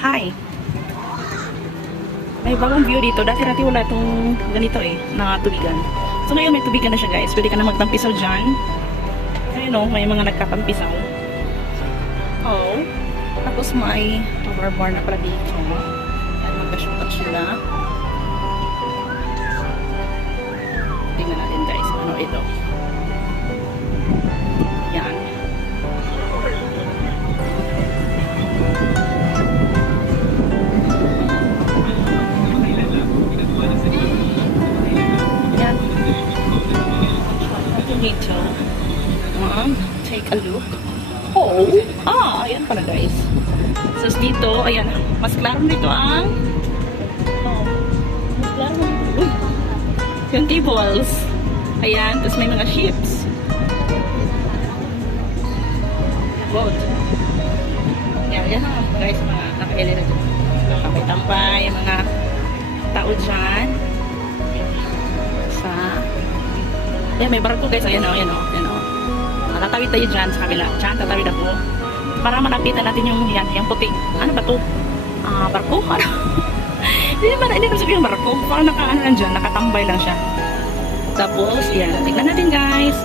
Hi! May bagong view dito. Dati wala itong ganito na tubigan. So ngayon may tubigan na siya guys. Pwede ka na magtampisaw dyan. Ayun o, may mga nagkatampisaw. Oh. Tapos may overbar na pala dito. Ayan, magka-shoot sila. Tingnan natin guys. Ano ito? Yan. Yan. Dito. Take a look. Oh! Ayan pala guys. So dito, ayan. Mas klaro dito ang mas klaro dito. Yung tables. Ayan. Tapos may mga ships. Boat. Yan guys, mga nakaili na dito. Tampay-tampay, mga tao dyan. Ayan, may barko guys. Ayan o. Tatawid tayo dyan sa kabila. Dyan, tatawid ako. Para malapitan natin yung puti. Ano ba to? Barko? Hindi naman sabihin yung barko. Parang nakatambay lang siya. Tapos, yan. Tingnan natin guys.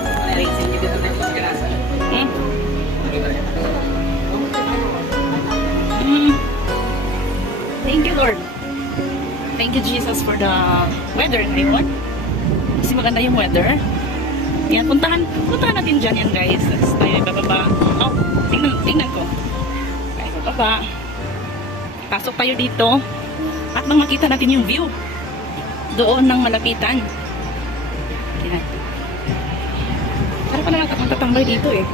Thank you Lord. Thank you Jesus for the weather ngayon. Kasi maganda yung weather. Yan, puntahan natin dyan yan guys. Tapos tayo ibababa. Oh, tingnan ko. Tayo ibababa. Pasok tayo dito. At nang makita natin yung view. Doon ng malapitan. Yan. Para pala nagtatambay dito eh.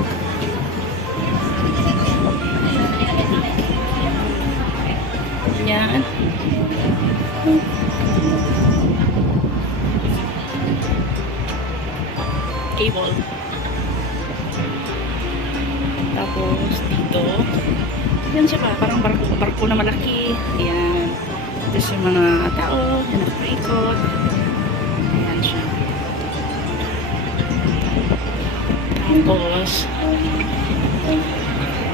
Yan. Cable. Tapos dito yan siya pa, parang barko na malaki. Ayan. Tapos yung mga tao yan nakaikot. Ayan siya. Tapos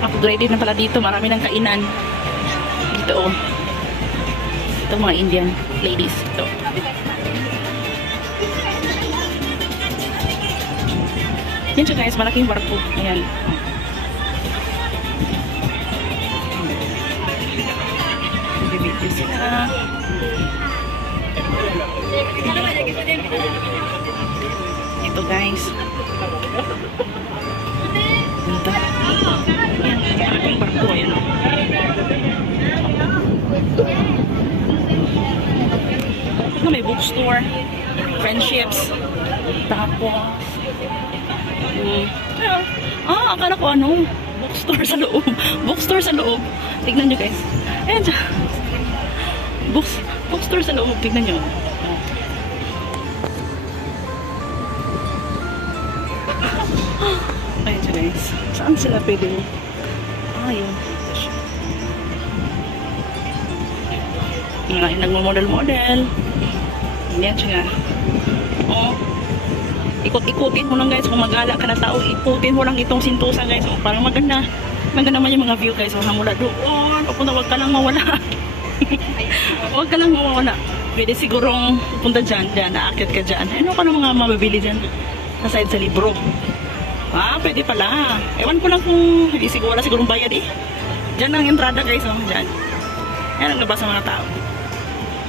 upgraded na pala dito, marami ng kainan dito. Ito mga Indian ladies ito. Yan siya guys, malaking barko. Ayan. Bibigyan sila. Ito guys. Ito. Ayan, malaking barko. Ayan. Ito may bookstore. Friendships. Tapos akala ko bookstore sa loob. Bookstore sa loob. Tignan nyo guys. Ayan siya. Bookstore sa loob. Tignan nyo. Ayan siya guys. Saan sila pwede? Yun. Yung nagmo-model-model. Ayan siya. Ikot-ikutin mo lang guys, kung mag-ala ka na tao, ikutin mo lang itong Sentosa guys. Parang maganda naman yung mga view guys. Mula doon, pupunta, wag ka lang mawala. Wag ka lang mawala. Pwede sigurong pupunta dyan, naakit ka dyan. Ano ka na mga mabibili dyan? Aside sa libro. Pwede pala. Ewan ko lang kung hindi siguro, wala sigurong bayad eh. Dyan ang entrada guys, dyan. Yan ang labas ng mga tao.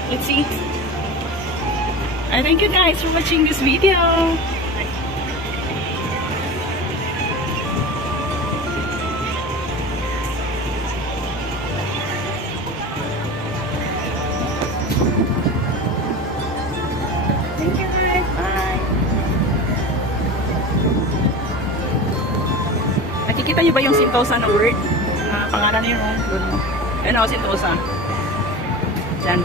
Let's see. I thank you guys for watching this video. Thank you guys. Bye. Nakikita niyo ba yung Sentosa na word? Pangalan niyo ano, Sentosa. Diyan.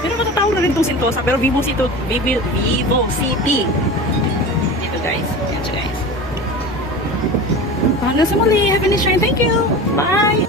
Pero matatawag na rin itong Sentosa. Pero Vivo City. Dito guys. Yan siya guys. Hanggang sa muli. Have a nice time. Thank you. Bye.